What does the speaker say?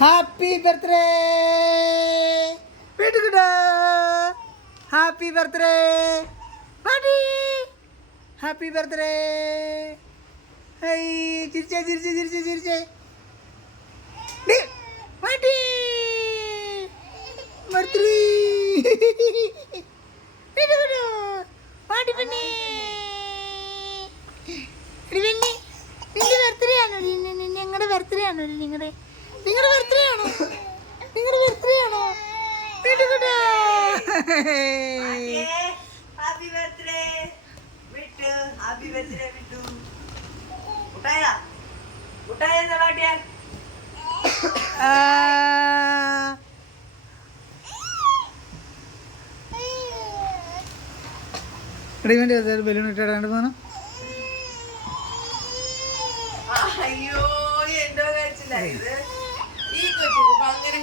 Happy birthday വീട്ടുകുട്ടാ, happy birthday പാട്ടി, happy birthday. Hi ചിരിച്ചേ ചിരിച്ചേ ചിരിച്ചേ ചിരിച്ചേ പാട്ടി ബർത്ത്ഡേ വീട്ടുകുട്ടാ പാട്ടി പെണ്ണി പെണ്ണി. നിന്റെ ബർത്ത്ഡേ ആണോ? ഞങ്ങളുടെ ബർത്ത്ഡേ ആണോ? നിങ്ങളുടെ നിങ്ങളുടെ ബർത്ത്ഡേ ആണോ? നിങ്ങളുടെ ബർത്ത്ഡേ ആണോ? വീട്ടുകുട്ടാ ഹാപ്പി ബർത്ത്ഡേ വിട്ടു, ഹാപ്പി ബർത്ത്ഡേ വിട്ടു. മുട്ടായ മുട്ടായ എന്താ പാട്ടിയ? ബലൂൺ ഇട്ടാണ്ട് പോകണം. അയ്യോ എന്തോ കഴിച്ചില്ല ഇത്. ഈ കൊച്ചു അങ്ങനെ